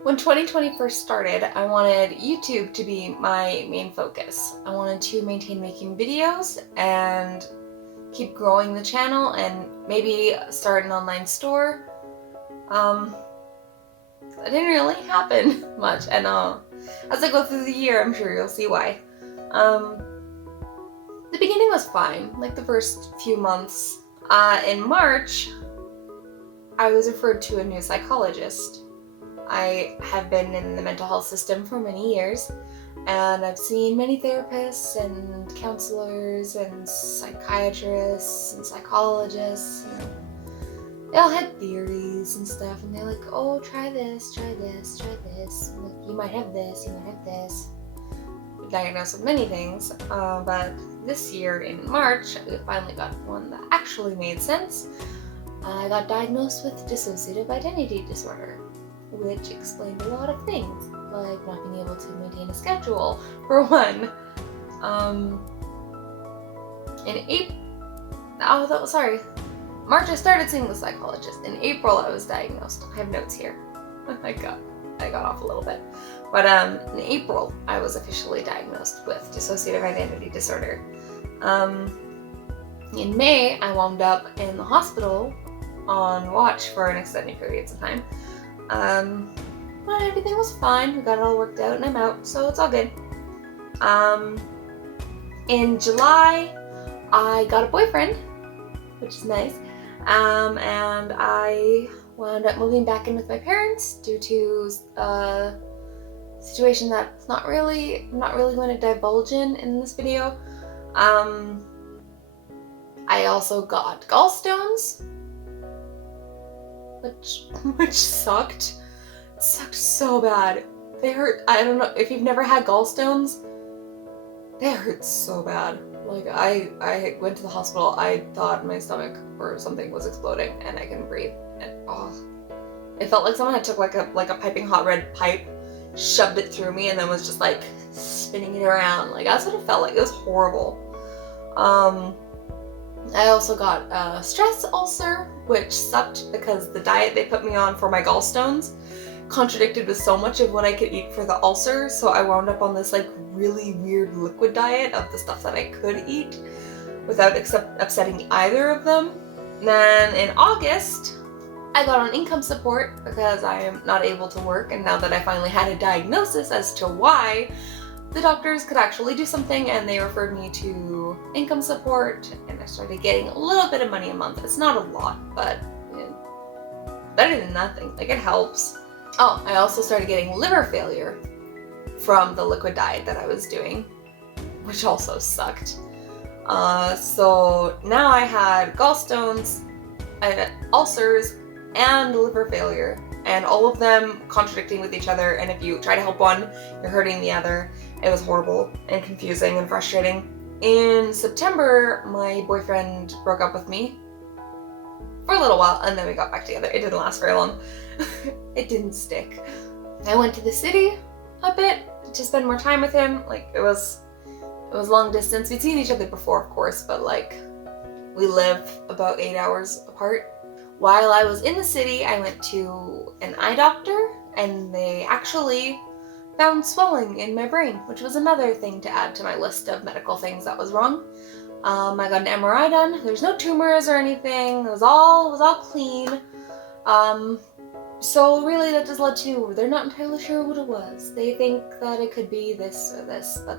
When 2020 first started, I wanted YouTube to be my main focus. I wanted to maintain making videos and keep growing the channel and maybe start an online store. That didn't really happen much, and as I go through the year, I'm sure you'll see why. The beginning was fine, like the first few months. In March, I was referred to a new psychologist. I have been in the mental health system for many years, and I've seen many therapists and counselors and psychiatrists and psychologists. They all had theories and stuff, and they're like, oh, try this, try this, try this. Like, you might have this, you might have this. We're diagnosed with many things, but this year in March, I finally got one that actually made sense. I got diagnosed with dissociative identity disorder, which explained a lot of things, like not being able to maintain a schedule, for one. March I started seeing the psychologist. In April I was diagnosed. I have notes here. I got off a little bit. But in April I was officially diagnosed with dissociative identity disorder. In May I wound up in the hospital on watch for an extended period of time. But everything was fine. We got it all worked out and I'm out, so it's all good. In July I got a boyfriend, which is nice. And I wound up moving back in with my parents due to a situation that's I'm not really going to divulge in this video. I also got gallstones, which sucked. It sucked so bad. They hurt. I don't know if you've never had gallstones. They hurt so bad. Like, I went to the hospital, I thought my stomach or something was exploding and I couldn't breathe. And it felt like someone had took like a piping hot red pipe, shoved it through me, and then was just like spinning it around. Like, that's what it felt like. It was horrible. I also got a stress ulcer, which sucked because the diet they put me on for my gallstones contradicted with so much of what I could eat for the ulcer, so I wound up on this like really weird liquid diet of the stuff that I could eat without upsetting either of them. And then in August, I got on income support because I am not able to work, and now that I finally had a diagnosis as to why, the doctors could actually do something, and they referred me to income support, and I started getting a little bit of money a month. It's not a lot, but better than nothing. Like, it helps. Oh, I also started getting liver failure from the liquid diet that I was doing, which also sucked. So now I had gallstones, I had ulcers, and liver failure, and all of them contradicting with each other, and if you try to help one, you're hurting the other. It was horrible and confusing and frustrating. In September, my boyfriend broke up with me for a little while, and then we got back together. It didn't last very long. It didn't stick. I went to the city a bit to spend more time with him. Like, it was long distance. We'd seen each other before, of course, but like, we live about 8 hours apart. While I was in the city, I went to an eye doctor, and they actually found swelling in my brain, which was another thing to add to my list of medical things that was wrong. I got an MRI done. There's no tumors or anything. It was all clean. So really that just led to, they're not entirely sure what it was. They think that it could be this or this, but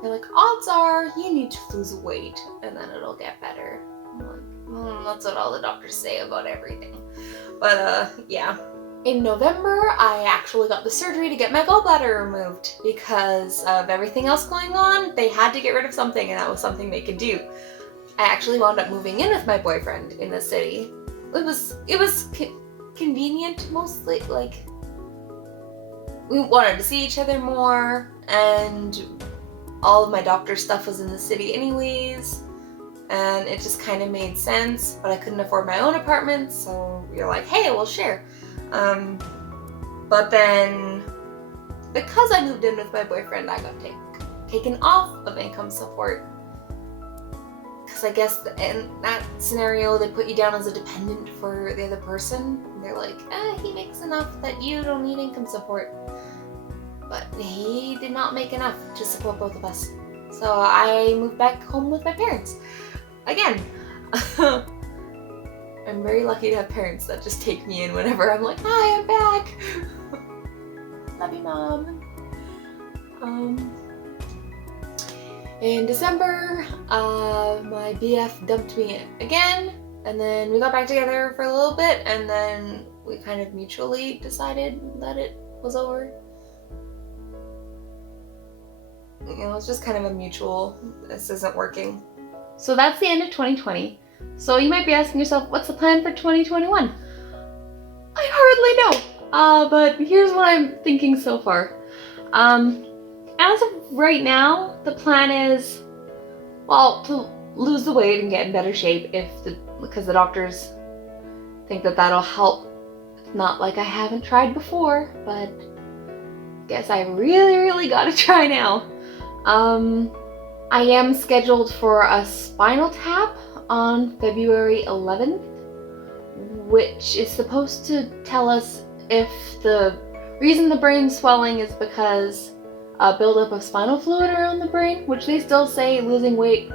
they're like, odds are you need to lose weight and then it'll get better. I'm like, that's what all the doctors say about everything. But yeah. In November, I actually got the surgery to get my gallbladder removed because of everything else going on. They had to get rid of something, and that was something they could do. I actually wound up moving in with my boyfriend in the city. It was convenient, mostly. Like, we wanted to see each other more, and all of my doctor stuff was in the city anyways, and it just kind of made sense, but I couldn't afford my own apartment, so we were like, hey, we'll share. But then, because I moved in with my boyfriend, I got taken off of income support because because I guess in that scenario they put you down as a dependent for the other person. They're like, he makes enough that you don't need income support. But he did not make enough to support both of us. So I moved back home with my parents. Again. I'm very lucky to have parents that just take me in whenever I'm like, hi, I'm back. Love you, Mom. In December, my BF dumped me again, and then we got back together for a little bit, and then we kind of mutually decided that it was over. You know, it's just kind of a mutual, this isn't working. So that's the end of 2020. So you might be asking yourself, what's the plan for 2021? I hardly know, but here's what I'm thinking so far. As of right now, the plan is, well, to lose the weight and get in better shape because the doctors think that that'll help. It's not like I haven't tried before, but guess I really gotta try now. I am scheduled for a spinal tap on February 11th, which is supposed to tell us if the reason the brain's swelling is because a buildup of spinal fluid around the brain, which they still say losing weight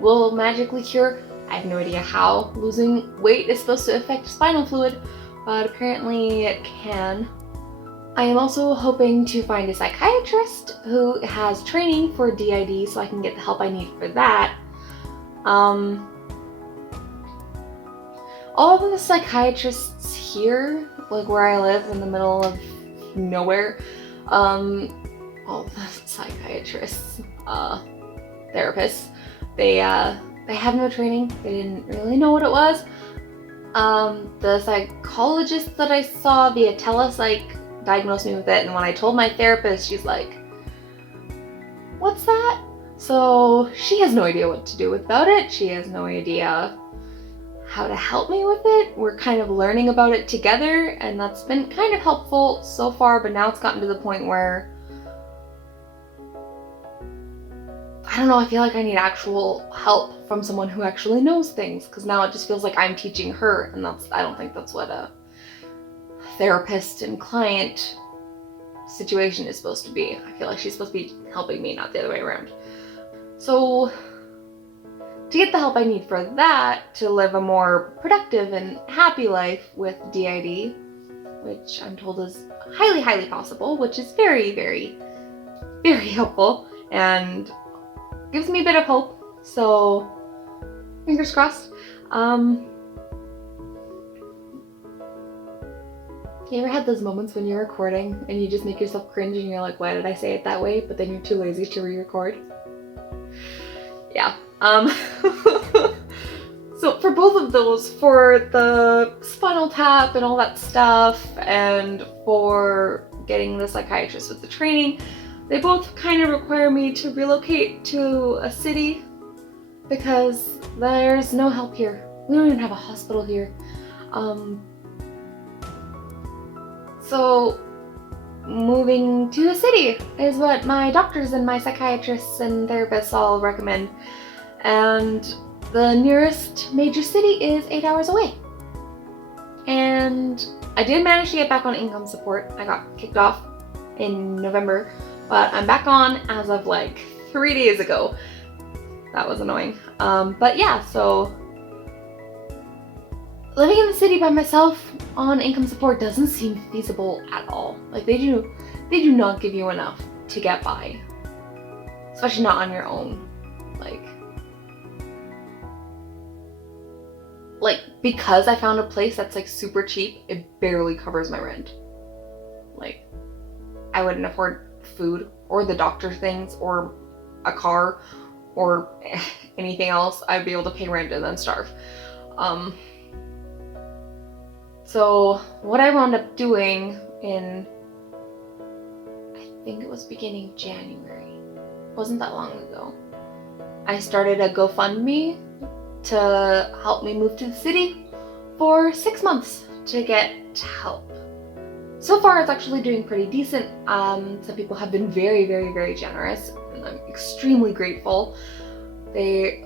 will magically cure. I have no idea how losing weight is supposed to affect spinal fluid, but apparently it can. I am also hoping to find a psychiatrist who has training for DID so I can get the help I need for that. All of the psychiatrists here, like where I live in the middle of nowhere, all the psychiatrists, therapists, they have no training. They didn't really know what it was. The psychologist that I saw, the Atolla psych, diagnosed me with it, and when I told my therapist, she's like, what's that? So she has no idea what to do about it. She has no idea how to help me with it. We're kind of learning about it together, and that's been kind of helpful so far, but now it's gotten to the point where I don't know, I feel like I need actual help from someone who actually knows things, because now it just feels like I'm teaching her, and I don't think that's what a therapist and client situation is supposed to be. I feel like she's supposed to be helping me, not the other way around. So to get the help I need for that, to live a more productive and happy life with DID, which I'm told is highly possible, which is very helpful and gives me a bit of hope. So fingers crossed. You ever had those moments when you're recording and you just make yourself cringe and you're like, why did I say it that way? But then you're too lazy to re-record? Yeah. So for both of those, for the spinal tap and all that stuff, and for getting the psychiatrist with the training, they both kind of require me to relocate to a city because there's no help here. We don't even have a hospital here. So moving to a city is what my doctors and my psychiatrists and therapists all recommend. And the nearest major city is 8 hours away. And I did manage to get back on income support. I got kicked off in November, but I'm back on as of like 3 days ago. That was annoying. But yeah, so living in the city by myself on income support doesn't seem feasible at all. Like they do not give you enough to get by, especially not on your own. Like because I found a place that's like super cheap, it barely covers my rent. Like I wouldn't afford food or the doctor things or a car or anything else. I'd be able to pay rent and then starve. So what I wound up doing in, I think it was beginning of January, wasn't that long ago, I started a GoFundMe to help me move to the city for 6 months to get help. So far it's actually doing pretty decent. Some people have been very generous, and I'm extremely grateful. They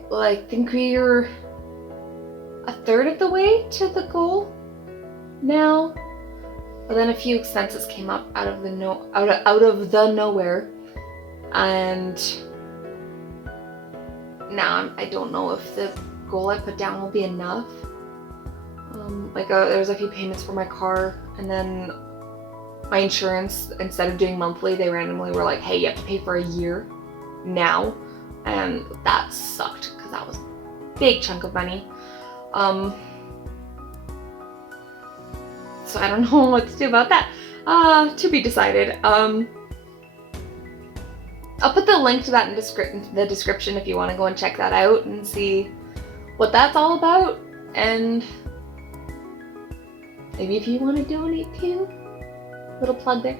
think we're a third of the way to the goal now. But then a few expenses came up out of the nowhere, and now I don't know if the goal I put down will be enough. There's a few payments for my car, and then my insurance, instead of doing monthly, they randomly were like, hey, you have to pay for a year now, and that sucked because that was a big chunk of money. So I don't know what to do about that. To be decided. I'll put the link to that in the description if you want to go and check that out and see what that's all about. And maybe if you want to donate too, little plug there.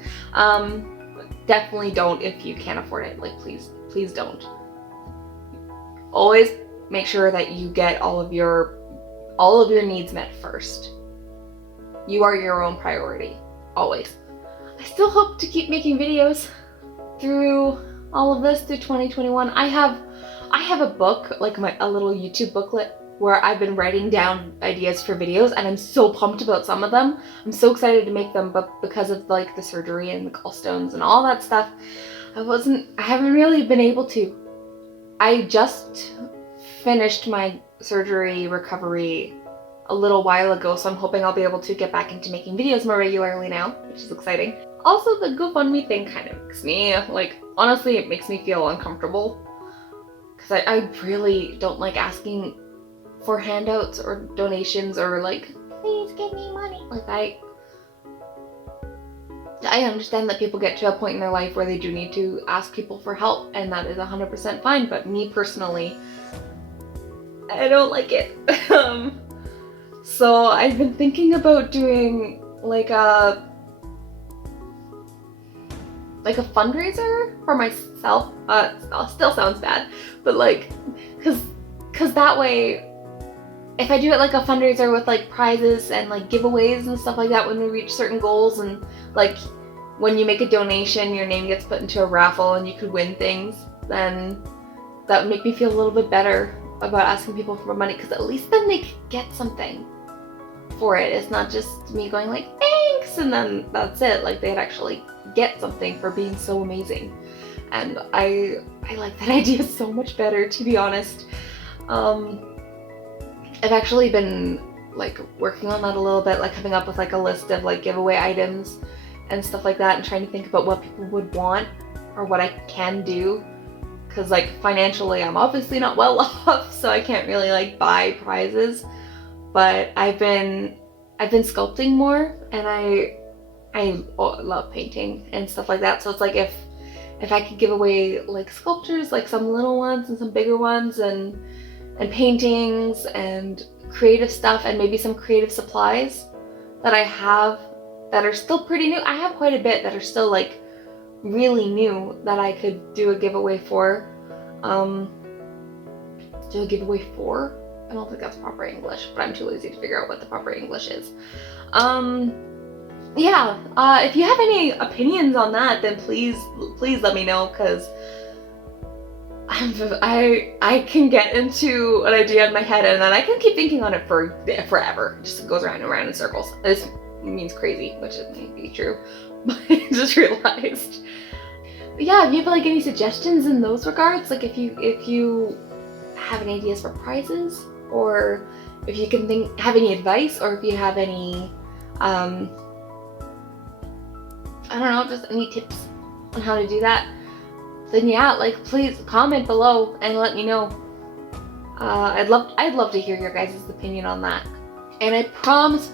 Definitely don't if you can't afford it. Please don't. Always make sure that you get all of your needs met first. You are your own priority, always. I still hope to keep making videos through all of this, through 2021. I have a book, a little YouTube booklet, where I've been writing down ideas for videos, and I'm so pumped about some of them. I'm so excited to make them, but because of the surgery and the gallstones and all that stuff, I haven't really been able to. I just finished my surgery recovery a little while ago, so I'm hoping I'll be able to get back into making videos more regularly now, which is exciting. Also, the GoFundMe thing kind of makes me, honestly, it makes me feel uncomfortable, because I really don't like asking for handouts or donations or please give me money. I understand that people get to a point in their life where they do need to ask people for help, and that is 100% fine, but me personally, I don't like it. So I've been thinking about doing a fundraiser for myself. Still sounds bad, but cause that way, if I do it a fundraiser with prizes and giveaways and stuff like that when we reach certain goals, and when you make a donation, your name gets put into a raffle and you could win things, then that would make me feel a little bit better about asking people for money, because at least then they could get something for it. It's not just me going thanks and then that's it. They'd actually get something for being so amazing, and I like that idea so much better, to be honest. I've actually been working on that a little bit, coming up with a list of giveaway items and stuff like that, and trying to think about what people would want or what I can do, because financially I'm obviously not well off, so I can't really buy prizes. But I've been sculpting more, and I love painting and stuff like that, so it's if I could give away sculptures, some little ones and some bigger ones, and paintings and creative stuff, and maybe some creative supplies that I have that are still pretty new. I have quite a bit that are still really new that I could do a giveaway for. Do a giveaway for? I don't think that's proper English, but I'm too lazy to figure out what the proper English is. Yeah, if you have any opinions on that, then please let me know, because I can get into an idea in my head and then I can keep thinking on it for forever. It just goes around and around in circles. This means crazy, which it may be true, but I just realized. But yeah, if you have any suggestions in those regards, if you have any ideas for prizes, or if you can have any advice, or if you have any I don't know, just any tips on how to do that, then yeah, please comment below and let me know. I'd love to hear your guys' opinion on that. And I promise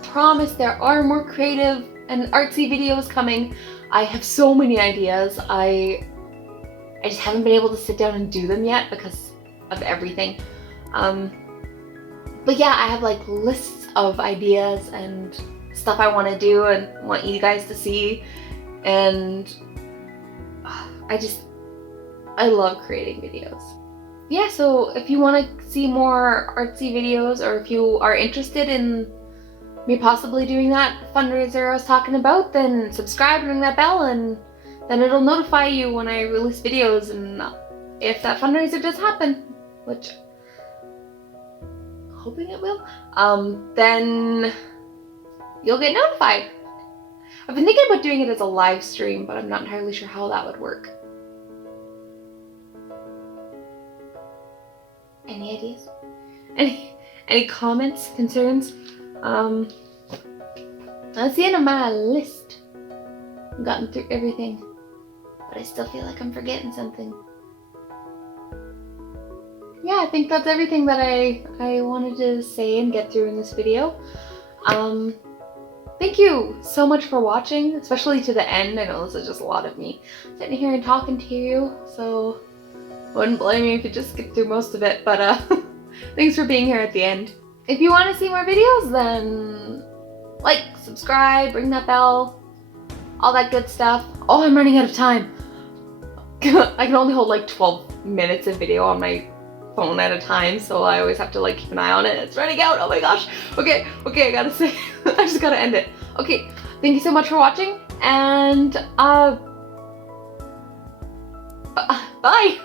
there are more creative and artsy videos coming. I have so many ideas. I just haven't been able to sit down and do them yet because of everything. But yeah, I have lists of ideas and stuff I want to do and want you guys to see, and I love creating videos. Yeah, so if you want to see more artsy videos, or if you are interested in me possibly doing that fundraiser I was talking about, then subscribe and ring that bell, and then it'll notify you when I release videos, and if that fundraiser does happen, which I'm hoping it will, then you'll get notified. I've been thinking about doing it as a live stream, but I'm not entirely sure how that would work. Any ideas? Any comments, concerns? That's the end of my list. I've gotten through everything, but I still feel like I'm forgetting something. Yeah, I think that's everything that I wanted to say and get through in this video. Thank you so much for watching, especially to the end. I know this is just a lot of me sitting here and talking to you, so I wouldn't blame you if you just skipped through most of it, but thanks for being here at the end. If you want to see more videos, then like, subscribe, ring that bell, all that good stuff. Oh, I'm running out of time. I can only hold like 12 minutes of video on my phone at a time, so I always have to like keep an eye on it. It's running out. Oh my gosh. Okay, I gotta say, I just gotta end it. Okay, thank you so much for watching, and bye.